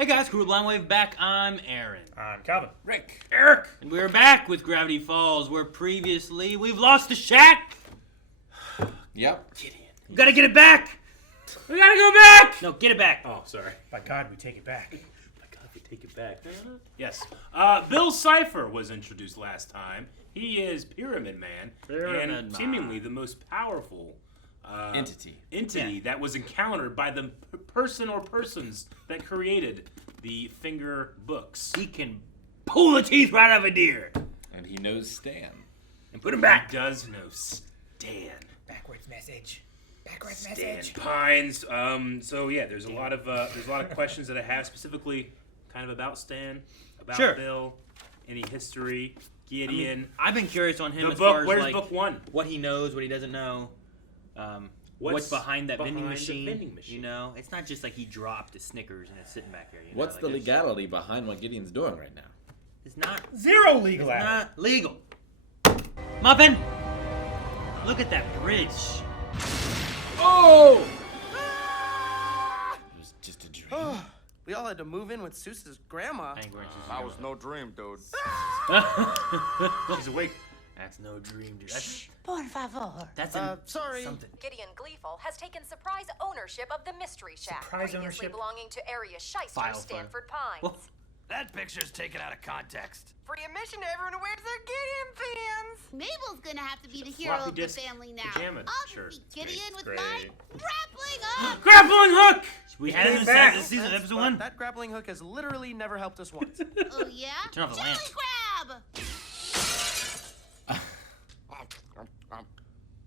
Hey guys, Crew Blind Wave back. I'm Aaron. I'm Calvin. Rick. Eric. And we're back with Gravity Falls, where previously we've lost the shack. Yep. Gideon. We gotta get it back. We gotta go back. No, get it back. Oh, sorry. By God, we take it back. My God, we take it back. Yes. Bill Cipher was introduced last time. He is Pyramid Man. And seemingly the most powerful entity that was encountered by the person or persons that created the finger books. He can pull the teeth right out of a deer. And he knows Stan. And put him back. He does know Stan. Backwards message. Stan Pines. So yeah, there's a lot of questions that I have specifically, kind of about Stan, about Bill, any history, Gideon. I've been curious on him The as book. far as Where's like book one? what he knows, what he doesn't know. What's behind that vending machine? You know, it's not just like he dropped a Snickers and it's sitting back there. You know? What's like the legality behind what Gideon's doing right now? It's not Zero legal. It's not legal. Muffin, look at that bridge. Oh! It was just a dream. We all had to move in with Seuss's grandma. That was no dream, dude. She's awake. That's no dream, dude. Por favor. That's sorry. something. Gideon Gleeful has taken surprise ownership of the Mystery Shack, Surprise previously ownership? belonging to area shyster File Stanford Pines. Well, That picture's taken out of context. Free admission to everyone who wears their Gideon pins. Mabel's gonna have to be the hero floppy of the disk family now. pajama I'll shirt. be Gideon with Great. my grappling hook. Grappling hook. we had him back. this season, episode But 1. that grappling hook has literally never helped us once. Oh yeah? Turn off the Jelly lamp. grab!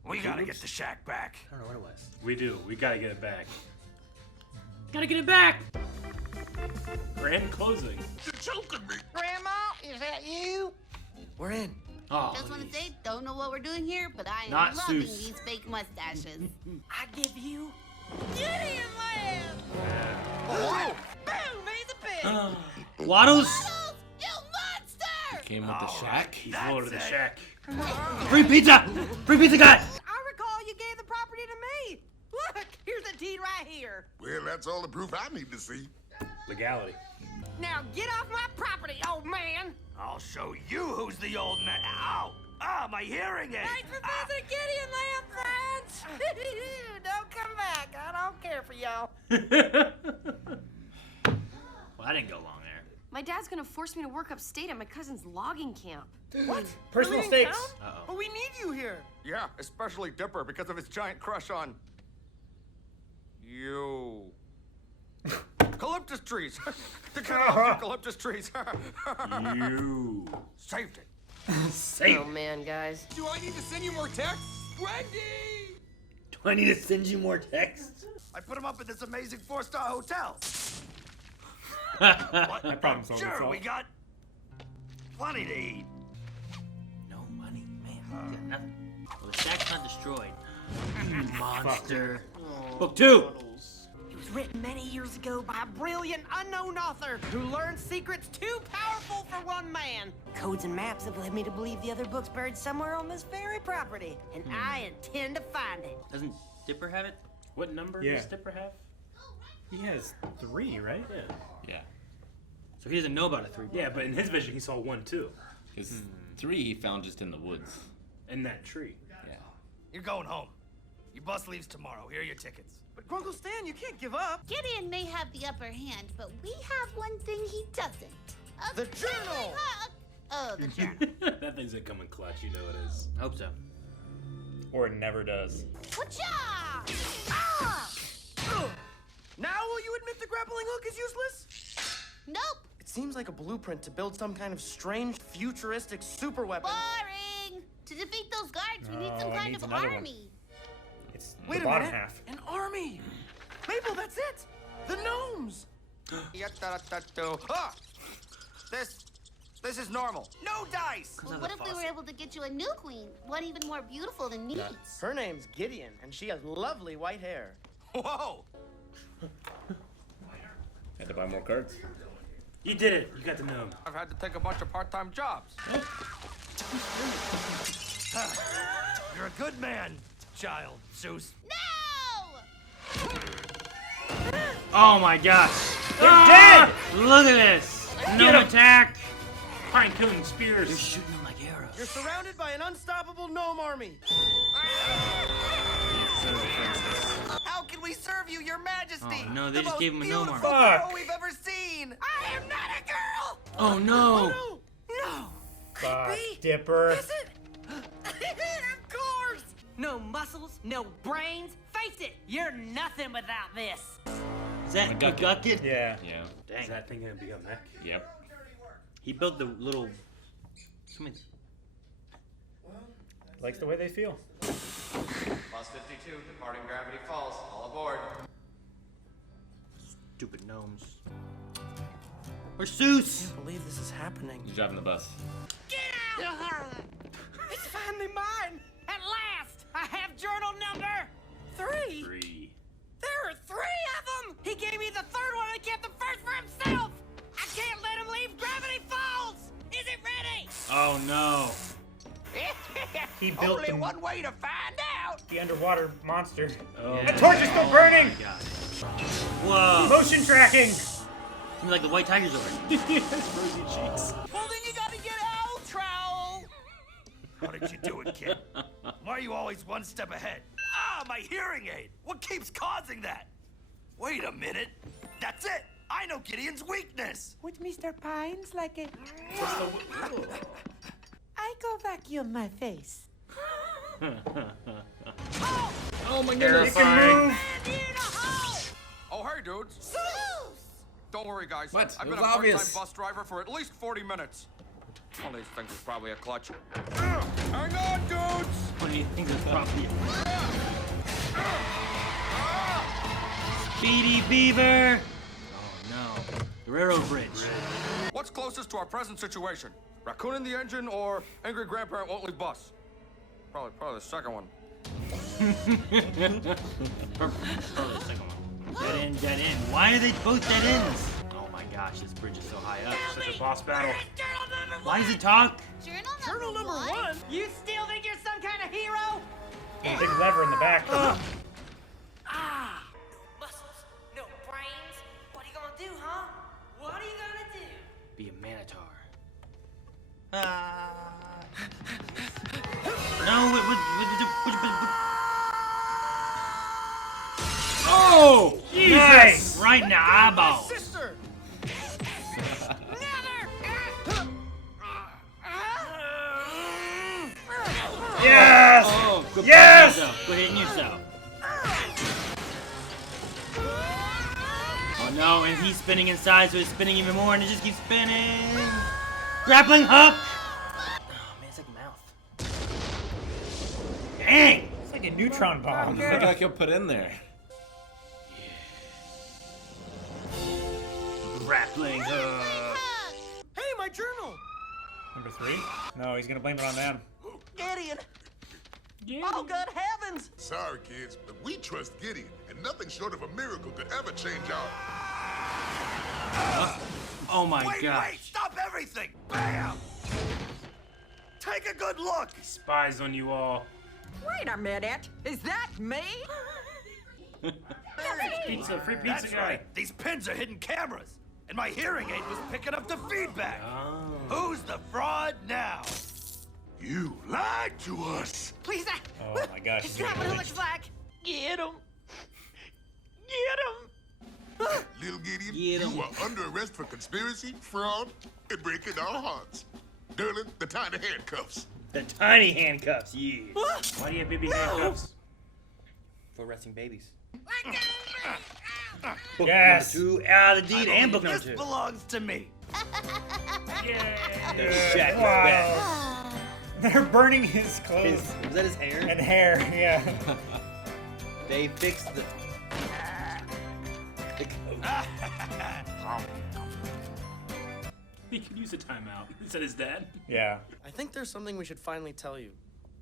We gotta get the shack back. I don't know what it was. We do. We gotta get it back. Gotta get it back. Grand closing. You're choking me. Grandma, is that you? We're in. Oh, Just wanna say, don't know what we're doing here, but I am Not loving Seuss. these fake mustaches. I give you. Gideon land! Oh, boom, he's a pig. Waddles. Waddles, you monster! Came with the shack. He's lower to the shack. Free pizza. Free pizza cut. I recall you gave the property to me. Look, here's the deed right here. Well, that's all the proof I need to see. Legality. Now get off my property, old man. I'll show you who's the old man. Ow! Ah, my hearing aid. Thanks for visiting Gideon Land, friends. Don't come back. I don't care for y'all. Well, I didn't go long there. My dad's gonna force me to work upstate at my cousin's logging camp. What? Personal Really in stakes. town? Uh-oh. But we need you here. Yeah, especially Dipper because of his giant crush on you. Eucalyptus trees. The kid loves eucalyptus trees. You. Saved it. Oh man, guys. Do I need to send you more texts? Wendy! Do I need to send you more texts? I put him up at this amazing 4-star hotel. That problem solved Sure, itself. we got plenty to eat. No money, man. We got nothing. Well, the shack's not destroyed. You monster. Book 2. It was written many years ago by a brilliant unknown author who learned secrets too powerful for one man. Codes and maps have led me to believe the other book's buried somewhere on this very property, and I intend to find it. Doesn't Dipper have it? What number does Dipper have? He has 3, right? Yeah. Yeah. So he doesn't know about a 3. Yeah, but in his vision, he saw 1, 2. His 3 he found just in the woods. In that tree. Yeah. You're going home. Your bus leaves tomorrow. Here are your tickets. But Grunkle Stan, you can't give up. Gideon may have the upper hand, but we have one thing he doesn't. A The grappling journal! hook. Oh, the journal. That thing's gonna come in clutch, you know it is. I hope so. Or it never does. Whatcha? Ah! Ugh. Now will you admit the grappling hook is useless? Nope. It seems like a blueprint to build some kind of strange, futuristic super weapon. Boring. To defeat those guards, we need No, some it kind needs of another one. army. It's Wait the a bottom minute. half. An army. Mabel, that's it. The gnomes. Ah! This is normal. No dice! Well, what if we were able to get you a new queen? One even more beautiful than me. Her name's Gideon, and she has lovely white hair. Whoa! Had to buy more cards. You did it. You got the gnome. I've had to take a bunch of part-time jobs. You're a good man, child, Zeus. No! Oh my gosh. Dead! Look at this. No attack. Pine killing spears. They're shooting them like arrows. You're surrounded by an unstoppable gnome army. How can we serve you, Your Majesty? Oh no, they just gave him a gnome arm. Fuck. We've ever seen. I am not a girl. Oh no. No! Fuck, Creepy! Dipper. Is it? Of course! No muscles, no brains. Face it, you're nothing without this. Is that McGucket? Yeah. Yeah. Dang. Is that thing gonna be a mech? Yep. He built the little. Likes the way they feel. Bus 52, departing Gravity Falls. All aboard. Stupid gnomes. Or Seuss. I can't believe this is happening. He's driving the bus. Get out! It's finally mine! At last! I have journal number 3! 3. There are 3 of them! He gave me the 3rd one and kept the 1st for himself! I can't let him leave Gravity Falls! Is it ready? Oh no. He built Only one way to find out. the underwater monster. Oh. The torch is still burning! Oh my God. Whoa. Motion tracking! Seems like the White Tiger's over. Rosy cheeks. Well, then you gotta get out, trowel. How did you do it, kid? Why are you always one step ahead? Ah, my hearing aid! What keeps causing that? Wait a minute. That's it! I know Gideon's weakness! With Mr. Pines like a... I go vacuum my face. Oh my It can move! Oh, hey, dudes. Don't worry, guys. What? I've It been a was part-time obvious. bus driver for at least 40 minutes. One of these things is probably a clutch. Hang on, dudes! What do you think is probably? Speedy Beaver! Oh no. The railroad bridge. What's closest to our present situation? Raccoon in the engine or angry grandparent won't leave bus? Probably the second one. Probably the second one. Dead end. Why are they both dead ends? Oh my gosh, this bridge is so high up. Such a boss battle. Why does it talk? Journal number 1? You still think you're some kind of hero? A big lever in the back. No muscles, no brains. What are you gonna do, huh? What are you gonna do? Be a Minotaur. No, Oh! Jesus! Nice! Right in the eyeball. Sister! Yes! Oh, good Yes! point, yourself. Go ahead and yourself. Oh no, and he's spinning inside, so it's spinning even more, and it just keeps spinning. Grappling hook! Oh man, it's like a mouth. Dang! It's like a neutron bomb. Look like he'll put in there. Grappling hook. Hey, my journal! Number 3? No, he's gonna blame it on them. Gideon! Oh, good heavens! Sorry, kids, but we trust Gideon, and nothing short of a miracle could ever change our... Oh my Wait, gosh. stop everything! Bam! Take a good look! Spies on you all. Wait a minute. Is that me? Pizza, free pizza That's guy. right. These pins are hidden cameras, and my hearing aid was picking up the feedback. Oh. Who's the fraud now? You lied to us! Please, Oh my gosh. it's he's not gonna what it glitch. looks like. Get him. Get him. Little Gideon, Get 'em. you are under arrest for conspiracy, fraud, and breaking our hearts. Derlin, the tiny handcuffs. The tiny handcuffs, yeah. Why do you have baby handcuffs? For arresting babies. Yes! Book number 2, the deed, and book number This 2. belongs to me. The shack is Wow. back. They're burning his clothes Was that his hair? and hair, yeah. They fixed the coat. He could use a timeout. Is that his dad? Yeah. I think there's something we should finally tell you.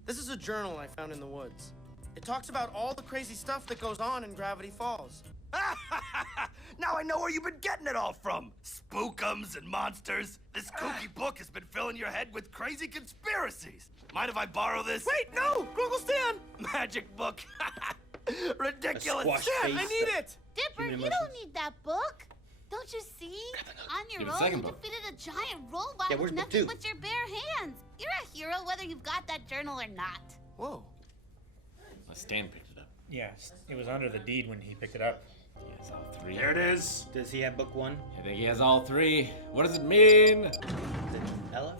This is a journal I found in the woods. It talks about all the crazy stuff that goes on in Gravity Falls. Now I know where you've been getting it all from. Spookums and monsters. This kooky book has been filling your head with crazy conspiracies. Mind if I borrow this? Wait, no! Google Stan! Magic book. Ridiculous. squash Stan, face I need it! Dipper, Human you don't need that book. Those Didn't you see? On Give your it a own, second you book. defeated a giant robot Yeah, with where's book nothing 2? but your bare hands. You're a hero whether you've got that journal or not. Whoa. Stan picked it up. Yeah, it was under the deed when he picked it up. He has all 3. There it is. Does he have book 1? I think he has all 3. What does it mean? Is it Ella?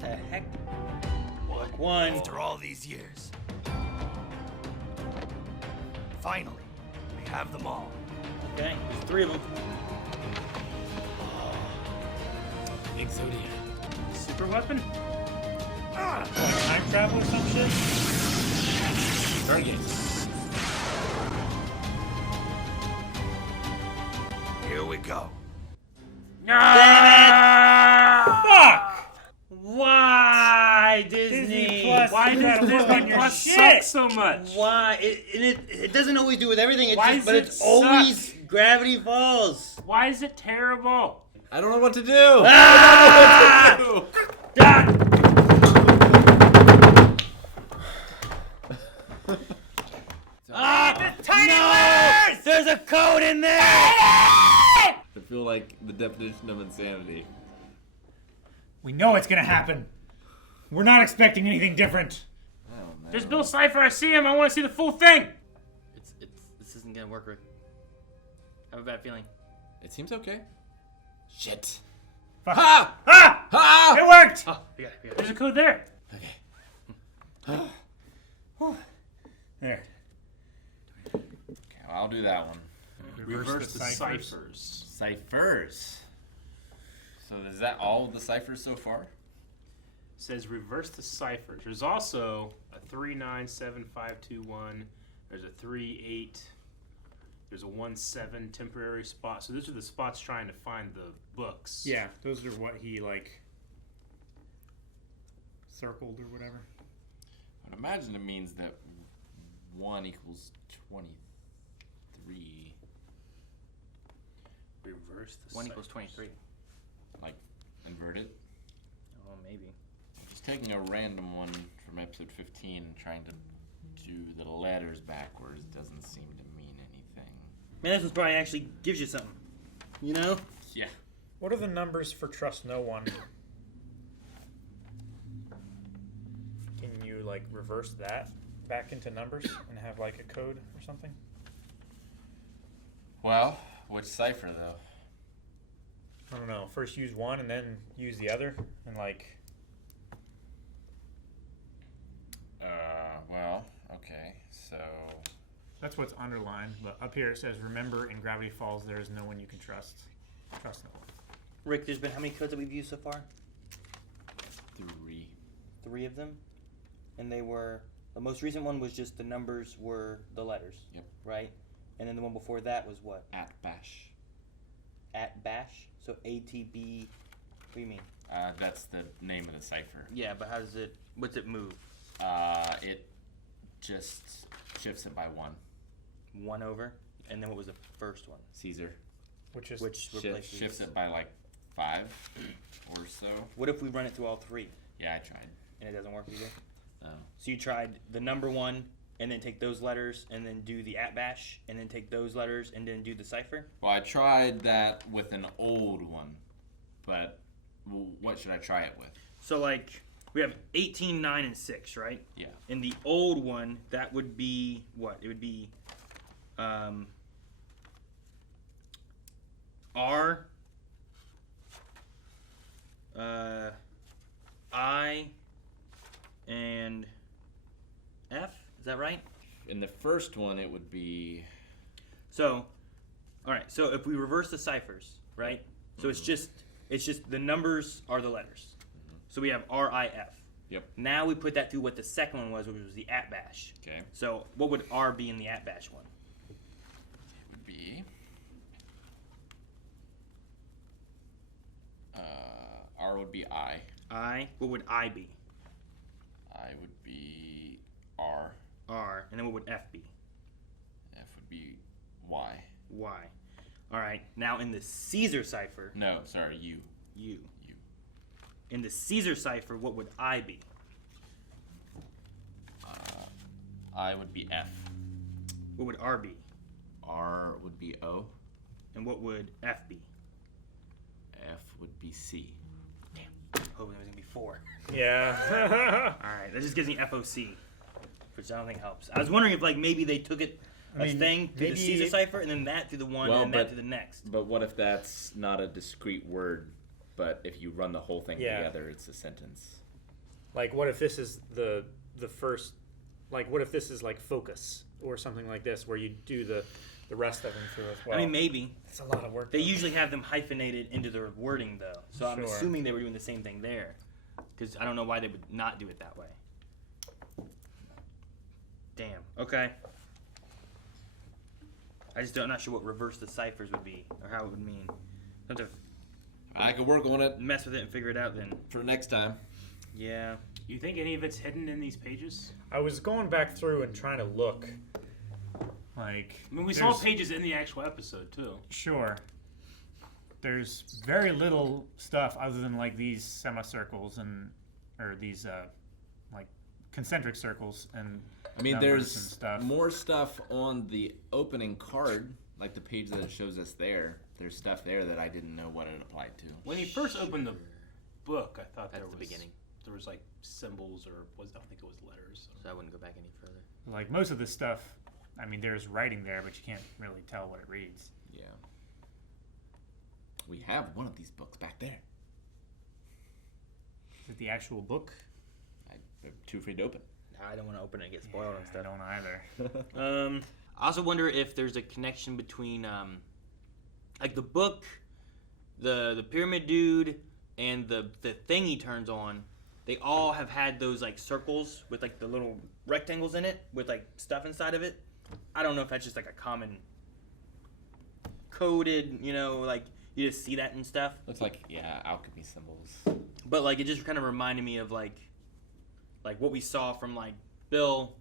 The heck? Book 1. After all these years. Finally, we have them all. Okay, there's 3 of them. Big Zodiac. Super weapon? Like time travel or some shit? Target. Here we go. Fuck! Why, Disney? Plus, Why you does gotta work Disney on your Plus shit. suck so much? Why? It doesn't always do with everything. It's Why just, does but it it's always suck? Gravity Falls. Why is it terrible? I don't know what to do. Ah! I don't know what to do. No! There's a code in there! I feel like the definition of insanity. We know it's gonna happen. We're not expecting anything different. I don't know. There's Bill Cipher. I see him. I want to see the full thing. This isn't gonna work, Rick. I have a bad feeling. It seems okay. Shit. Fuck. Ha! Ah! Ha! It worked! Oh, we got it. There's a code there. Okay. There. Okay, well, I'll do that one. Reverse the ciphers. Ciphers. So is that all of the ciphers so far? Says reverse the ciphers. There's also a 397521. There's a 38. There's a 17 temporary spot. So those are the spots trying to find the books. Yeah, those are what he, like, circled or whatever. I would imagine it means that 1 equals 23. Reverse the 1 ciphers. equals 23. Like, invert it. Oh, maybe. Just taking a random one from episode 15 and trying to do the letters backwards doesn't seem to mean anything. Man, this one probably actually gives you something. You know? Yeah. What are the numbers for Trust No One? Can you, like, reverse that back into numbers and have, like, a code or something? Well, which cipher though? I don't know. First use one and then use the other, and like. Well, okay, so. That's what's underlined, but up here it says, "Remember, in Gravity Falls, there is no one you can trust. Trust no one." Rick, there's been how many codes that we've used so far? 3. 3 of them, and they were the most recent one was just the numbers were the letters. Yep. Right, and then the one before that was what? At bash. At bash. So ATB. What do you mean? That's the name of the cipher. Yeah, but how does it? What's it move? It just shifts it by 1. 1 over, and then what was the first one? Caesar. Which replaces shifts it by like 5 or so. What if we run it through all 3? Yeah, I tried. And it doesn't work either? No. So you tried the number 1, and then take those letters, and then do the at bash, and then take those letters, and then do the cipher? Well, I tried that with an old one, but what should I try it with? So, like, we have 18, 9, and 6, right? Yeah. In the old one, that would be what? It would be R, I, and F. Is that right? In the first one, it would be. So, all right. So if we reverse the ciphers, right? So it's just the numbers are the letters. So we have R, I, F. Yep. Now we put that through what the second one was, which was the at bash. Okay. So what would R be in the at bash one? It would be. R would be I. I. What would I be? I would be R. R. And then what would F be? F would be Y. Y. All right. Now in the Caesar cipher. No, sorry, U. U. In the Caesar cipher, what would I be? I would be F. What would R be? R would be O. And what would F be? F would be C. Damn. Hoping it was gonna be 4. Yeah. Alright, that just gives me FOC, which I don't think helps. I was wondering if like maybe they took it thing through the Caesar cipher and then that through the one and then that through the next. But what if that's not a discrete word, but if you run the whole thing together, it's a sentence? Like, what if this is the first? Like, what if this is like focus or something like this, where you do the rest of them through as well? I mean, maybe. It's a lot of work. They usually have them hyphenated into their wording, though. So I'm assuming they were doing the same thing there. Because I don't know why they would not do it that way. Damn. Okay. I'm not sure what reverse the ciphers would be, or how it would mean. I'll have to I could work on it. Mess with it and figure it out then. For next time. Yeah. You think any of it's hidden in these pages? I was going back through and trying to look. Like, I mean, we saw pages in the actual episode too. Sure. There's very little stuff other than like these semicircles or these like concentric circles and. I mean, there's more stuff on the opening card, like the page that it shows us there. There's stuff there that I didn't know what it applied to. When he first opened the book, I thought That's the beginning. There was like symbols or I don't think it was letters. So I wouldn't go back any further. Like most of this stuff, I mean, there's writing there, but you can't really tell what it reads. Yeah. We have one of these books back there. Is it the actual book? I'm too afraid to open. I don't want to open it and get spoiled and stuff. I don't either. I also wonder if there's a connection between, like the book, the pyramid dude, and the thing he turns on. They all have had those like circles with like the little rectangles in it with like stuff inside of it. I don't know if that's just like a common coded, like you just see that and stuff. Looks like alchemy symbols. But like it just kind of reminded me of like what we saw from like Bill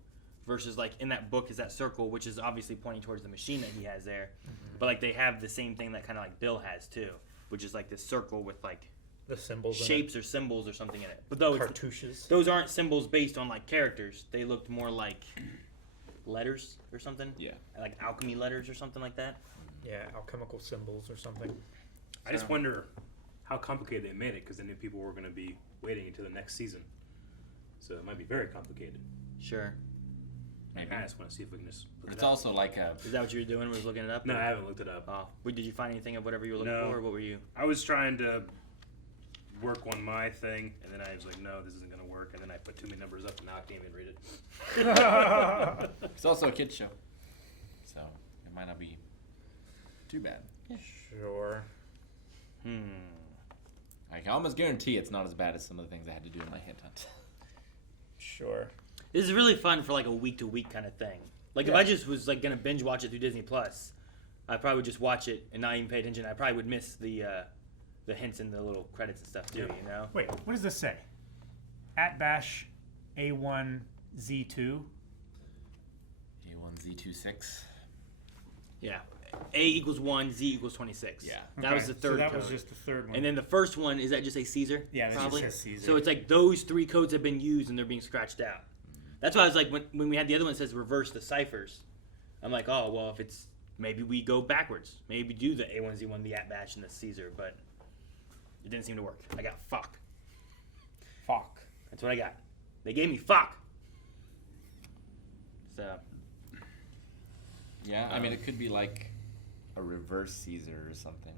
versus like in that book is that circle, which is obviously pointing towards the machine that he has there. Mm-hmm. But like they have the same thing that kind of like Bill has too, which is like this circle with like the symbols, shapes or symbols or something in it. But those cartouches. Those aren't symbols based on like characters. They looked more like letters or something. Yeah. Like alchemy letters or something like that. Yeah, alchemical symbols or something. I just wonder how complicated they made it because they knew people were going to be waiting until the next season. So it might be very complicated. Sure. Maybe. I just want to see if we can just look It's it up. also like a... Is that what you were doing? Was looking it up? No, I haven't looked it up. Oh. Wait, did you find anything of whatever you were looking for, or what were you? I was trying to work on my thing, and then I was like, no, this isn't going to work. And then I put too many numbers up, and now I can't even read it. It's also a kid's show. So it might not be too bad. Yeah. Sure. I can almost guarantee it's not as bad as some of the things I had to do in my hint hunt. Sure. This is really fun for like a week-to-week kind of thing. Like if I just was like gonna binge watch it through Disney Plus, I probably would just watch it and not even pay attention. I probably would miss the hints and the little credits and stuff too. You know. Wait, what does this say? @bash A1Z2. A1Z26. Yeah. A equals 1, Z equals 26. Yeah. That was the third So that code. was just the third one. And then the first one, is that just a Caesar? Yeah, that probably. just says Caesar. So it's like those 3 codes have been used and they're being scratched out. That's why I was like, when we had the other one that says reverse the ciphers, I'm like, oh, well, if it's, maybe we go backwards. Maybe do the A1Z1, the @bash, and the Caesar, but it didn't seem to work. I got fuck. Fuck. That's what I got. They gave me fuck. So. Yeah, I mean, it could be like a reverse Caesar or something.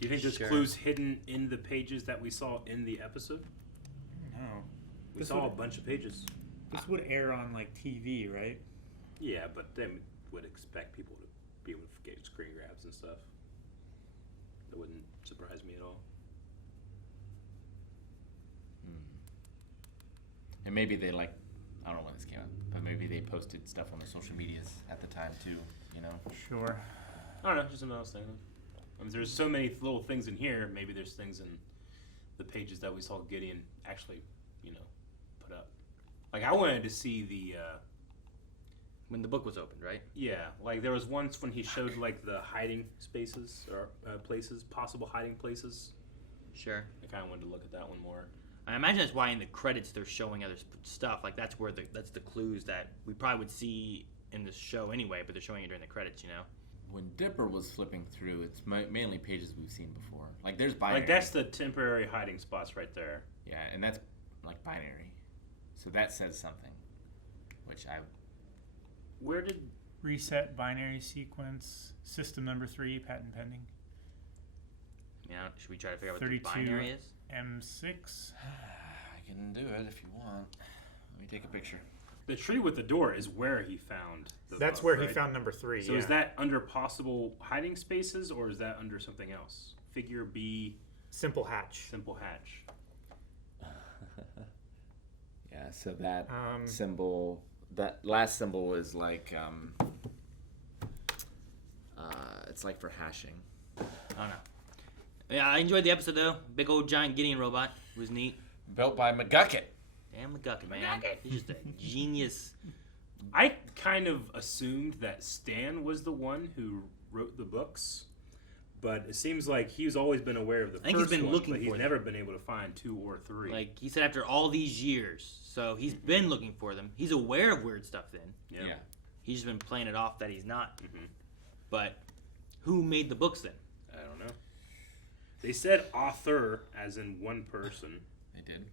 Do you think there's clues hidden in the pages that we saw in the episode? No. We saw a bunch of pages. This would air on like TV, right? Yeah, but they would expect people to be able to get screen grabs and stuff. That wouldn't surprise me at all. And maybe they I don't know when this came out, but maybe they posted stuff on their social medias at the time too, Sure. I don't know, just something else thinking. I mean, there's so many little things in here. Maybe there's things in the pages that we saw Gideon actually, put up. Like I wanted to see the when the book was opened, right? Yeah, like there was once when he showed like the hiding spaces or places, possible hiding places. Sure. I kind of wanted to look at that one more. I imagine that's why in the credits they're showing other stuff. Like that's where that's the clues that we probably would see in the show anyway, but they're showing it during the credits, you know. When Dipper was flipping through, it's mainly pages we've seen before. Like there's binary. Like that's the temporary hiding spots right there. Yeah, and that's like binary, so that says something. Which I. Where did reset binary sequence system number 3 patent pending? Yeah, should we try to figure out what the binary is? M6. I can do it if you want. Let me take a picture. The tree with the door is where he found the That's book, where right? he found number 3. So is that under possible hiding spaces, or is that under something else? Figure B. Simple hatch. Simple hatch. Yeah, so that symbol, that last symbol was like, it's like for hashing. I don't know. Yeah, I enjoyed the episode though. Big old giant Gideon robot. It was neat. Built by McGucket. Damn McGucket, man. He's just a genius. I kind of assumed that Stan was the one who wrote the books, but it seems like he's always been aware of the I think first he's been one, looking but he's for them. never been able to find 2 or 3. Like he said, after all these years, so he's been looking for them. He's aware of weird stuff. Then Yeah. He's just been playing it off that he's not. But who made the books then? I don't know. They said author as in one person. They did.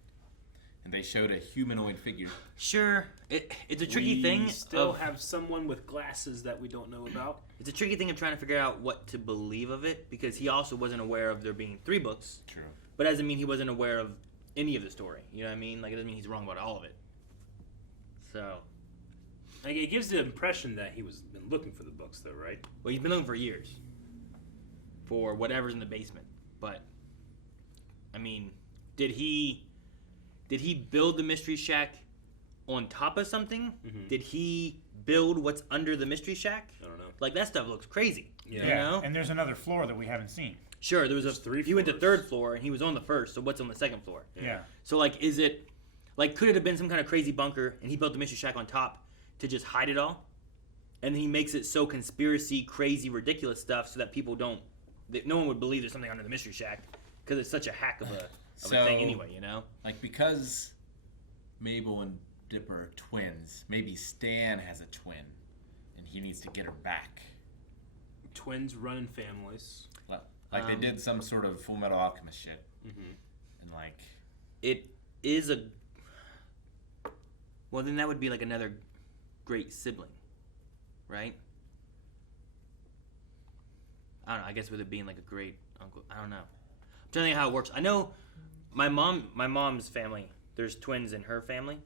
And they showed a humanoid figure. Sure, it's a tricky We thing. still have someone with glasses that we don't know about. It's a tricky thing of trying to figure out what to believe of it, because he also wasn't aware of there being 3 books. True. But that doesn't mean he wasn't aware of any of the story. You know what I mean? Like, it doesn't mean he's wrong about all of it. So, Like, it gives the impression that he was been looking for the books, though, right? well, he's been looking for years for whatever's in the basement. But, I mean, did he build the Mystery Shack on top of something? Did he build what's under the Mystery Shack? I don't know. Like, that stuff looks crazy. Yeah. You know? And there's another floor that we haven't seen. Sure, there was There's 3 he went to floors. 3rd floor and he was on the 1st, so what's on the 2nd floor? Yeah. So, like, is it, like, could it have been some kind of crazy bunker and he built the Mystery Shack on top to just hide it all? And then he makes it so conspiracy, crazy, ridiculous stuff so that people don't, that no one would believe there's something under the Mystery Shack because it's such a hack of a thing anyway, you know? Like, because Mabel and Dipper are twins, maybe Stan has a twin and he needs to get her back. Twins running families. Like they did some sort of Full Metal Alchemist shit. And like... It is a... Well, then that would be like another great sibling, right? I don't know. I guess with it being like a great uncle, I don't know. I'm trying to think how it works. I know my mom's family. There's twins in her family,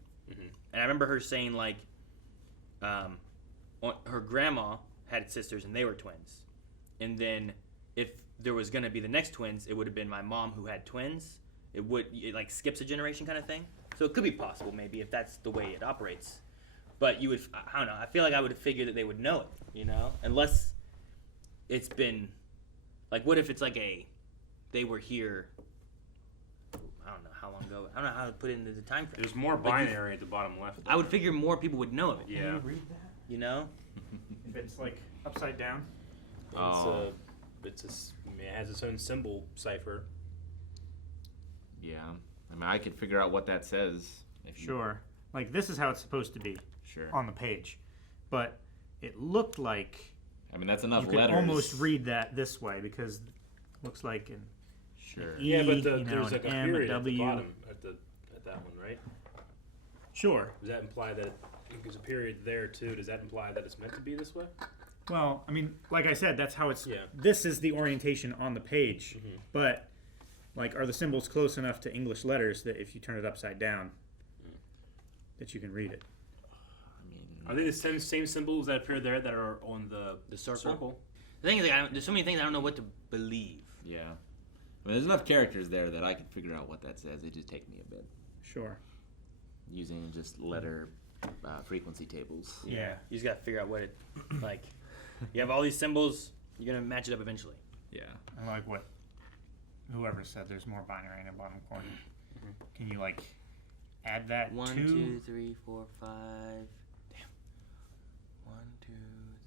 and I remember her saying like, her grandma had sisters and they were twins, and then if there was gonna be the next twins, it would have been my mom who had twins. It like skips a generation kind of thing. So it could be possible maybe if that's the way it operates. But you would, I don't know, I feel like I would figure that they would know it, you know? Unless it's been, like what if it's like they were here, I don't know how long ago, I don't know how to put it into the time frame. There's more binary at the bottom left. I would figure more people would know of it. Yeah. Can you read that? You know? If it's like upside down. It has its own symbol cipher. Yeah. I mean, I could figure out what that says. If you... Sure. Like, this is how it's supposed to be. Sure. On the page. But it looked like... I mean, that's enough you could letters. almost read that this way, because it looks like an Sure. E, Yeah, but an there's like a M, period a at the W. bottom at that one, right? Sure. Does that imply that there's a period there too? Does that imply that it's meant to be this way? Well, I mean, like I said, that's how it's... Yeah. This is the orientation on the page. But, like, are the symbols close enough to English letters that if you turn it upside down, that you can read it? I mean, Are they the same symbols that appear there that are on the circle? The thing is, like, there's so many things I don't know what to believe. yeah. I mean, there's enough characters there that I can figure out what that says. It just take me a bit. Sure. Using just letter frequency tables. Yeah. You just gotta figure out what it, like, you have all these symbols, you're gonna match it up eventually. Yeah. I like what whoever said there's more binary in the bottom corner. Can you, like, add that 1, to... 2, 3, 4, 5. Damn. 1, 2,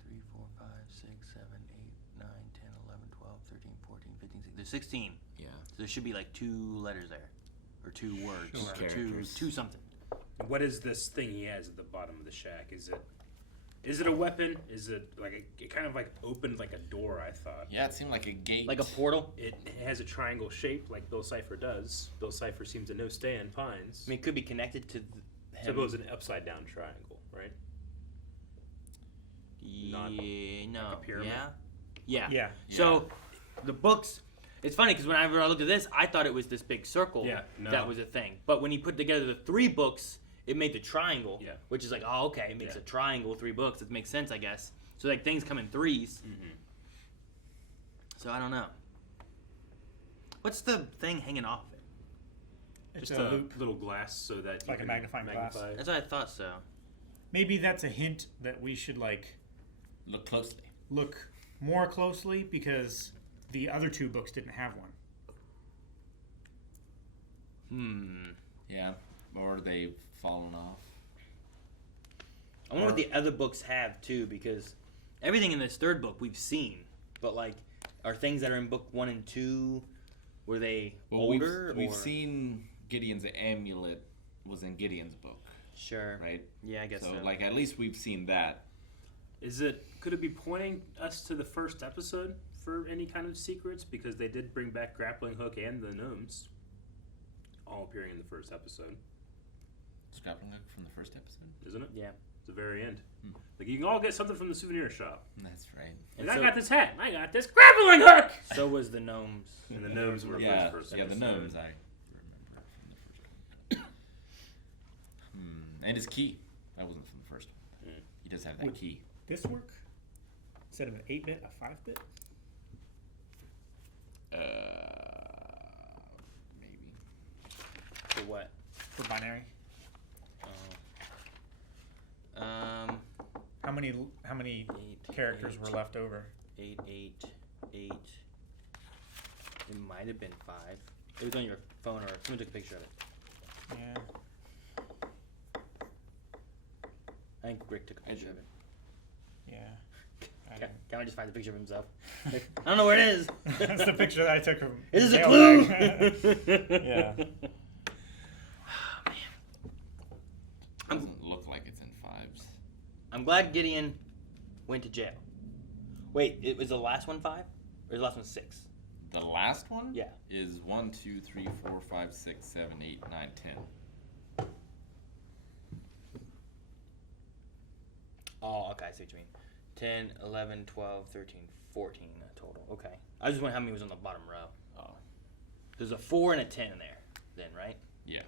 3, 4, 5, 6, 7, 8, 9, 10, 11, 12, 13, 14, 15, 16. There's 16. Yeah. So there should be like 2 letters there, or 2 words, Sure. or two something. What is this thing he has at the bottom of the shack? Is it Is it a weapon? Is it like it kind of like opened like a door? I thought. Yeah, it seemed like a gate, like a portal. It has a triangle shape, like Bill Cipher does. Bill Cipher seems to know Stan Pines. I mean, it could be connected to him. Suppose an upside down triangle, right? Yeah, no. Like a pyramid? Yeah. So the books. It's funny because whenever I looked at this, I thought it was this big circle. Yeah, no. That was a thing. But when he put together the 3 books, it made the triangle. Yeah. Which is like, oh, okay, it makes a triangle, 3 books. It makes sense, I guess. So like things come in 3s. Mm-hmm. So I don't know. What's the thing hanging off it? It's Just a a loop. little glass so that you Like a can magnifying glass. magnify. That's what I thought so. Maybe that's a hint that we should look closely. Look more closely because the other 2 books didn't have one. Yeah, or they've fallen off. I wonder what the other books have too, because everything in this 3rd book we've seen, but like, are things that are in book 1 and 2, were they older? We've seen Gideon's amulet was in Gideon's book. Sure. Right? Yeah, I guess so. So, like, at least we've seen that. Could it be pointing us to the first episode for any kind of secrets? Because they did bring back Grappling Hook and the gnomes, all appearing in the first episode. Is Grappling Hook from the first episode? Isn't it? Yeah. It's the very end. Like, you can all get something from the souvenir shop. That's right. And I got this hat. I got this grappling hook. So was the gnomes. And the gnomes were yeah, first the episode. gnomes I remember from the first one. And his key. That wasn't from the first one. He does have that key. This work? Instead of an 8-bit, a 5-bit? Maybe. For what? For binary? How many 8, characters 8, were left over? 8, 8, 8. It might have been 5. It was on your phone, or someone took a picture of it. Yeah. I think Rick took a picture of it. Yeah. Can I just find the picture of himself? I don't know where it is. That's the picture that I took from. Is this a clue? Yeah. Oh, man. Doesn't look like it's in 5s. I'm glad Gideon went to jail. Wait, it was the last one 5? Or was the last one 6? The last one? Yeah. Is 1, 2, 3, 4, 5, 6, 7, 8, 9, 10. Oh, okay, I see what you mean. 10, 11, 12, 13, 14 total. Okay. I just wondering how many was on the bottom row. Oh. There's a 4 and a 10 in there, then, right? Yeah.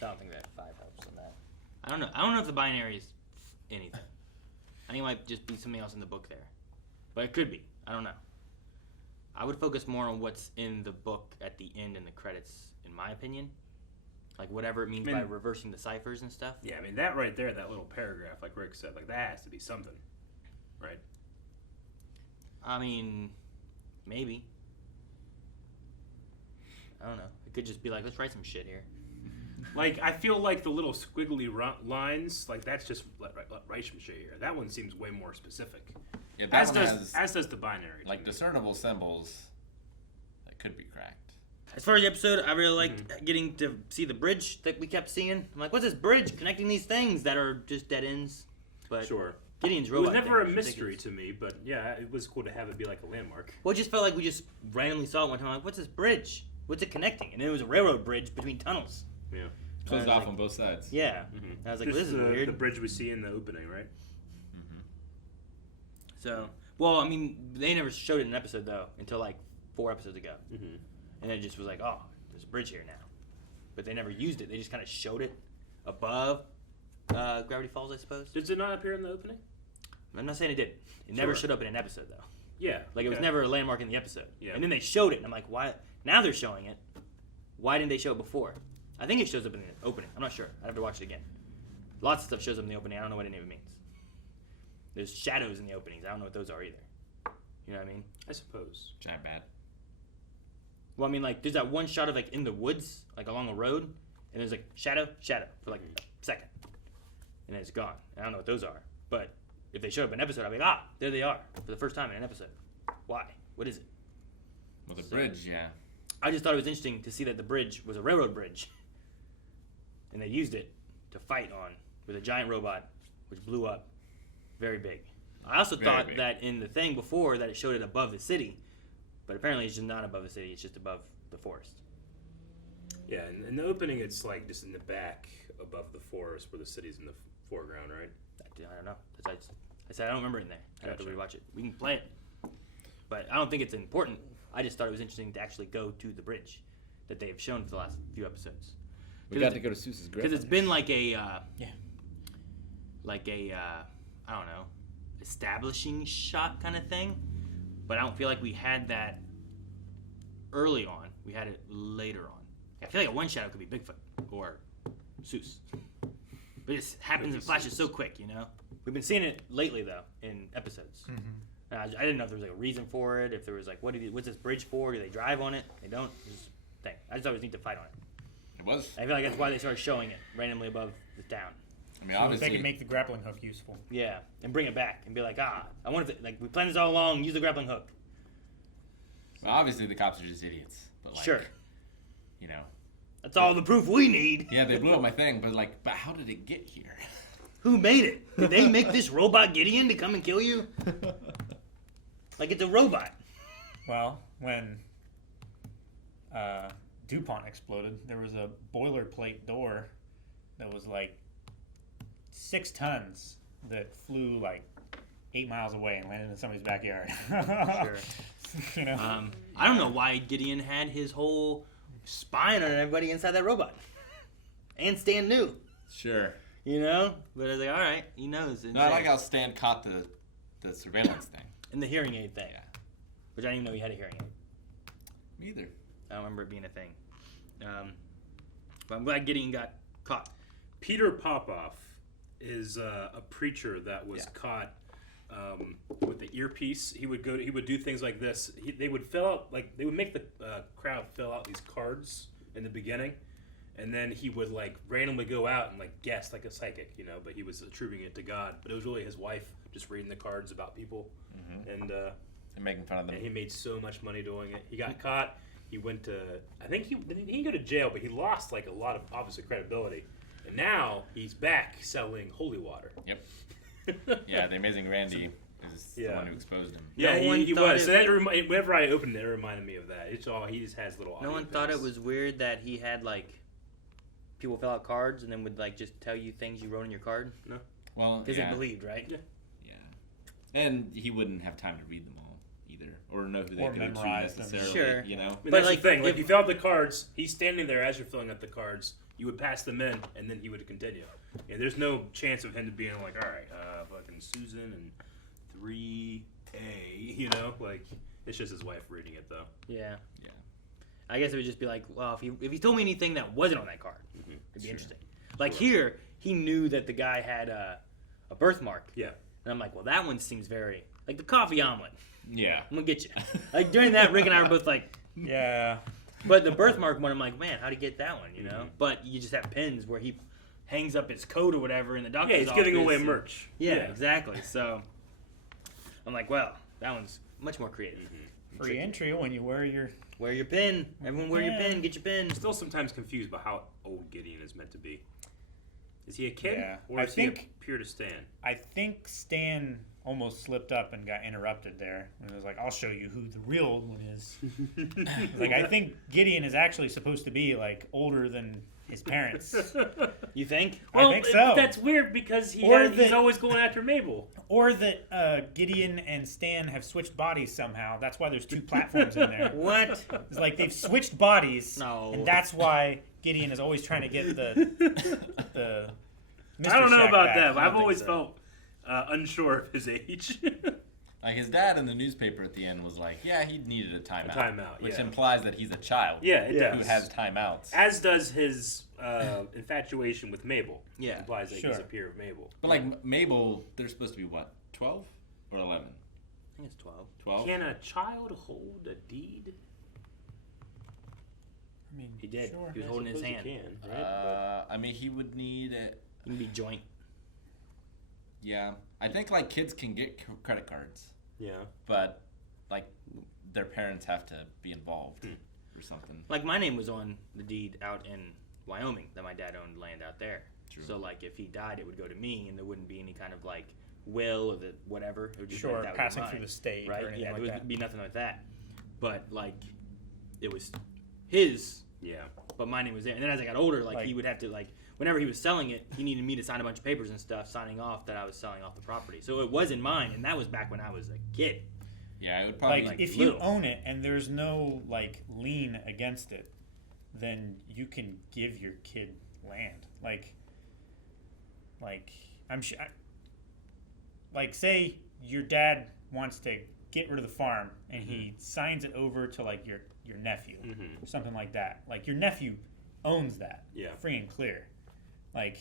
So I don't think that 5 helps on that. I don't know. I don't know if the binary is anything. I think it might just be something else in the book there. But it could be. I don't know. I would focus more on what's in the book at the end in the credits, in my opinion. Like whatever it means by reversing the ciphers and stuff. Yeah, I mean, that right there, that little paragraph, like Rick said, like that has to be something, right? I mean, maybe. I don't know. It could just be like, let's write some shit here. Like, I feel like the little squiggly lines, like that's just write some shit here. That one seems way more specific. Yeah, that as does the binary. Like discernible symbols that could be cracked. As far as the episode, I really liked getting to see the bridge that we kept seeing. I'm like, what's this bridge connecting these things that are just dead ends? But sure. Gideon's It robot was never a thing mystery ridiculous. to me, but yeah, it was cool to have it be like a landmark. Well, it just felt like we just randomly saw it one time. I'm like, what's this bridge? What's it connecting? And it was a railroad bridge between tunnels. Yeah. Closed off on both sides. Yeah. I was like, This this is weird. The bridge we see in the opening, right? So, well, I mean, they never showed it in an episode, though, until like 4 episodes ago. And it just was like, oh, there's a bridge here now. But they never used it. They just kind of showed it above Gravity Falls, I suppose. Does it not appear in the opening? I'm not saying it did. It never showed up in an episode, though. Yeah. Like, it was never a landmark in the episode. Yeah. And then they showed it, and I'm like, why? Now they're showing it. Why didn't they show it before? I think it shows up in the opening. I'm not sure. I'd have to watch it again. Lots of stuff shows up in the opening. I don't know what any of it means. There's shadows in the openings. I don't know what those are either. You know what I mean? I suppose. Not bad. Well, I mean, like, there's that one shot of, like, in the woods, like, along a road, and there's, like, shadow, for, like, a second. And then it's gone. I don't know what those are. But if they show up in an episode, I'll be like, there they are, for the first time in an episode. Why? What is it? Well, the bridge, yeah. I just thought it was interesting to see that the bridge was a railroad bridge. And they used it to fight on with a giant robot, which blew up. Very big. I also thought that in the thing before that it showed it above the city, but apparently it's just not above the city. It's just above the forest. Yeah, and in the opening, it's like just in the back above the forest where the city's in the foreground, right? I don't know. I said I don't remember it in there. I have to rewatch it. We can play it, but I don't think it's important. I just thought it was interesting to actually go to the bridge that they have shown for the last few episodes. We got to go to Seuss's grave. Because it's been like a, I don't know, establishing shot kind of thing, but I don't feel like we had that early on. We had it later on. I feel like a one shadow could be Bigfoot or Seuss. But it happens and flashes so quick, you know? We've been seeing it lately, though, in episodes. Mm-hmm. I didn't know if there was like a reason for it, if there was like, what's this bridge for? Do they drive on it? They don't? Just thing. I just always need to fight on it. It was. I feel like that's why they started showing it randomly above the town. I mean, obviously. They could make the grappling hook useful. Yeah, and bring it back and be like, I wonder if, we planned this all along, use the grappling hook. Well, obviously the cops are just idiots. But like, sure. You know. That's all the proof we need. Yeah, they blew up my thing, but how did it get here? Who made it? Did they make this robot Gideon to come and kill you? Like it's a robot. Well, when DuPont exploded, there was a boilerplate door that was like 6 tons that flew like 8 miles away and landed in somebody's backyard. Sure. You know? I don't know why Gideon had his whole spying on everybody inside that robot. And Stan knew. Sure. You know? But I was like, all right, he knows. No, I like how Stan caught the surveillance thing. And the hearing aid thing. Yeah. Which I didn't even know he had a hearing aid. Me either. I don't remember it being a thing. But I'm glad Gideon got caught. Peter Popoff is a preacher that was caught with the earpiece. He would do things like this. They would make the crowd fill out these cards in the beginning, and then he would like randomly go out and like guess like a psychic, you know. But he was attributing it to God. But it was really his wife just reading the cards about people, and making fun of them. And he made so much money doing it. He got caught. He went to, I think he didn't go to jail, but he lost like a lot of obviously credibility. And now he's back selling holy water. Yep. Yeah, the Amazing Randy is the one who exposed him. Yeah, he was. So whenever I opened it, it reminded me of that. It's all, he just has little. No one thought it was weird that he had like people fill out cards and then would like just tell you things you wrote in your card. No. Well, because they believed, right? Yeah. And he wouldn't have time to read them all either, or know who they could memorize them. necessarily. Sure. You know. I mean, that's the thing. Like, you fill out the cards. He's standing there as you're filling out the cards. You would pass them in, and then he would continue. Yeah, there's no chance of him to being like, all right, fucking Susan and 3A. You know, like it's just his wife reading it though. Yeah. Yeah. I guess it would just be like, well, if he told me anything that wasn't on that card, it'd be interesting. Like here, he knew that the guy had a birthmark. Yeah. And I'm like, well, that one seems very like the coffee omelet. Yeah. I'm gonna get you. Like during that, Rick and I were both like, yeah. But the birthmark one, I'm like, man, how'd he get that one? You know. But you just have pins where he hangs up his coat or whatever in the doctor's office. Yeah, he's giving away merch. Yeah, exactly. So I'm like, well, that one's much more creative. Free entry when you wear your pin. Everyone wear your pin. Get your pin. I'm still sometimes confused about how old Gideon is meant to be. Is he a kid? Yeah. Or is he appear to Stan? I think Stan almost slipped up and got interrupted there. And it was like, I'll show you who the real old one is. Like, I think Gideon is actually supposed to be, like, older than his parents. You think? Well, I think so. That's weird because he's always going after Mabel. Or that Gideon and Stan have switched bodies somehow. That's why there's 2 platforms in there. What? It's like they've switched bodies. No. And that's why Gideon is always trying to get the Mr. I don't know Shack about back. that, but I've always felt unsure of his age. Like his dad in the newspaper at the end was like, yeah, he needed a timeout. A timeout, which implies that he's a child. Yeah, it does. Who has timeouts. As does his infatuation with Mabel. Yeah. Implies that he's a peer of Mabel. But like Mabel, they're supposed to be what, 12 or 11? I think it's 12. 12? Can a child hold a deed? I mean, he did. Sure. He was holding his hand. He can, right? I mean, he would need it. He can be joint. Yeah. I think like kids can get credit cards. Yeah. But like their parents have to be involved or something. Like my name was on the deed out in Wyoming that my dad owned land out there. True. So like if he died, it would go to me, and there wouldn't be any kind of like will or the whatever. It would just Sure, that would be passing mine, through the state or right? anything Yeah, like there that. would be nothing like that. But like, it was his. Yeah. But my name was there. And then as I got older, like he would have to like, whenever he was selling it, he needed me to sign a bunch of papers and stuff, signing off that I was selling off the property. So it wasn't mine, and that was back when I was a kid. Yeah, it would probably like if you own it and there's no like lien against it, then you can give your kid land. Like I'm sure. Like say your dad wants to get rid of the farm and he signs it over to like your nephew or something like that. Like your nephew owns that, free and clear. Like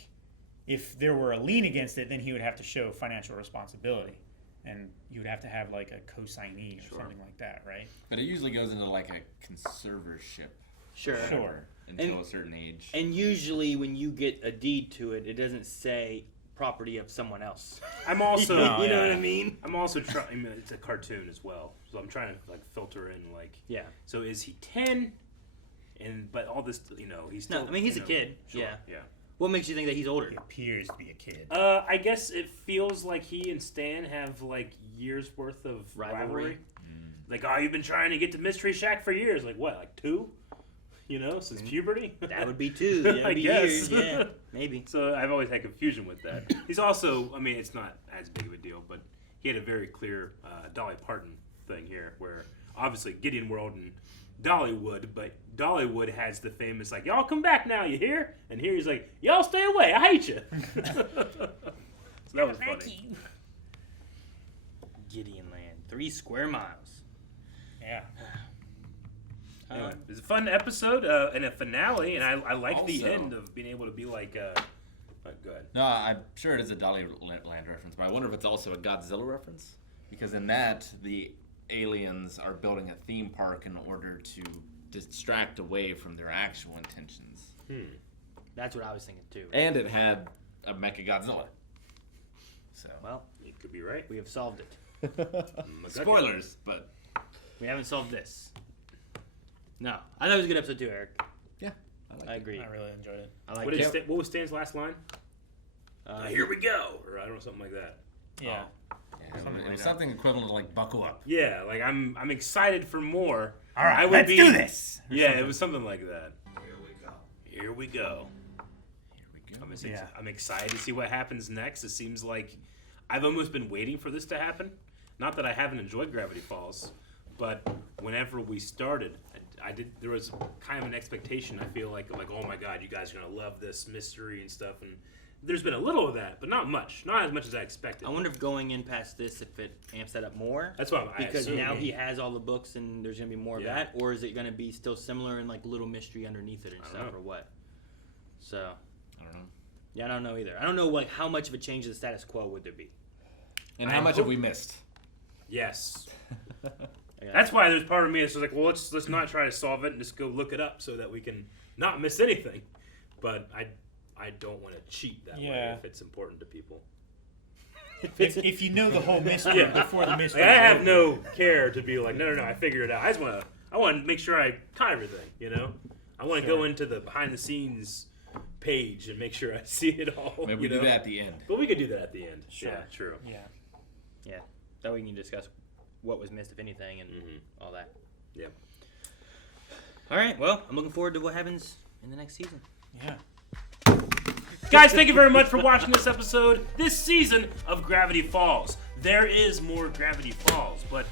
if there were a lien against it, then he would have to show financial responsibility. And you would have to have like a co-signee or something like that, right? But it usually goes into like a conservatorship. Sure. Until a certain age. And usually when you get a deed to it, it doesn't say property of someone else. I'm also, you know what I mean? I'm also trying. I mean, it's a cartoon as well, so I'm trying to like filter in like. Yeah. So is he 10? But all this, he's still. No, I mean he's a kid. Sure, yeah. What makes you think that he's older? He appears to be a kid. I guess it feels like he and Stan have like years worth of rivalry. Like, oh, you've been trying to get to Mystery Shack for years. Like what? Like 2? Since puberty. That would be 2. That would be guess. years. Yeah, maybe. So I've always had confusion with that. He's also, I mean, it's not as big of a deal, but he had a very clear Dolly Parton thing here, where obviously Gideon World and Dollywood, but Dollywood has the famous like, y'all come back now, you hear? And here he's like, y'all stay away, I hate you. So that was funny. Gideon Land, 3 square miles. Yeah. Anyway, it was a fun episode and a finale, and I like the end of being able to be like, go ahead. No, I'm sure it is a Dollyland reference, but I wonder if it's also a Godzilla reference, because in that the aliens are building a theme park in order to distract away from their actual intentions. That's what I was thinking too. And it had a Mecha Godzilla. So well, you could be right. We have solved it. Spoilers, but we haven't solved this. No, I thought it was a good episode too, Eric. Yeah, I agree. I really enjoyed it. I like what was Stan's last line? Here we go, or I don't know, something like that. Yeah. Something equivalent to like buckle up. Yeah, like I'm excited for more. All right, let's do this. Yeah, it was something like that. Here we go. I'm excited to see what happens next. It seems like I've almost been waiting for this to happen. Not that I haven't enjoyed Gravity Falls, but whenever we started, there was kind of an expectation. I feel like oh my god, you guys are gonna love this mystery and stuff, and there's been a little of that, but not much. Not as much as I expected. I wonder if going in past this, if it amps that up more. That's what because now he has all the books and there's gonna be more of that, or is it gonna be still similar and like little mystery underneath it and stuff, or what? So I don't know. Yeah, I don't know either. I don't know like how much of a change of the status quo would there be, and how much have we missed? Yes. That's why there's part of me that's like, well, let's not try to solve it and just go look it up so that we can not miss anything. But I don't want to cheat that way if it's important to people. if you know the whole mystery before the mystery. I have no care to be like, no, I figured it out. I want to make sure I caught everything. I want to go into the behind the scenes page and make sure I see it all. Maybe we do that at the end. But we could do that at the end. Sure. Yeah, true. Yeah. That way we can discuss what was missed, if anything, and all that. Yep. All right. Well, I'm looking forward to what happens in the next season. Yeah. Guys, thank you very much for watching this episode, this season of Gravity Falls. There is more Gravity Falls, but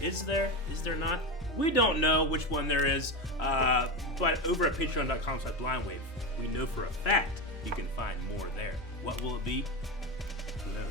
is there? Is there not? We don't know which one there is, but over at patreon.com/blindwave, we know for a fact you can find more there. What will it be? Who knows?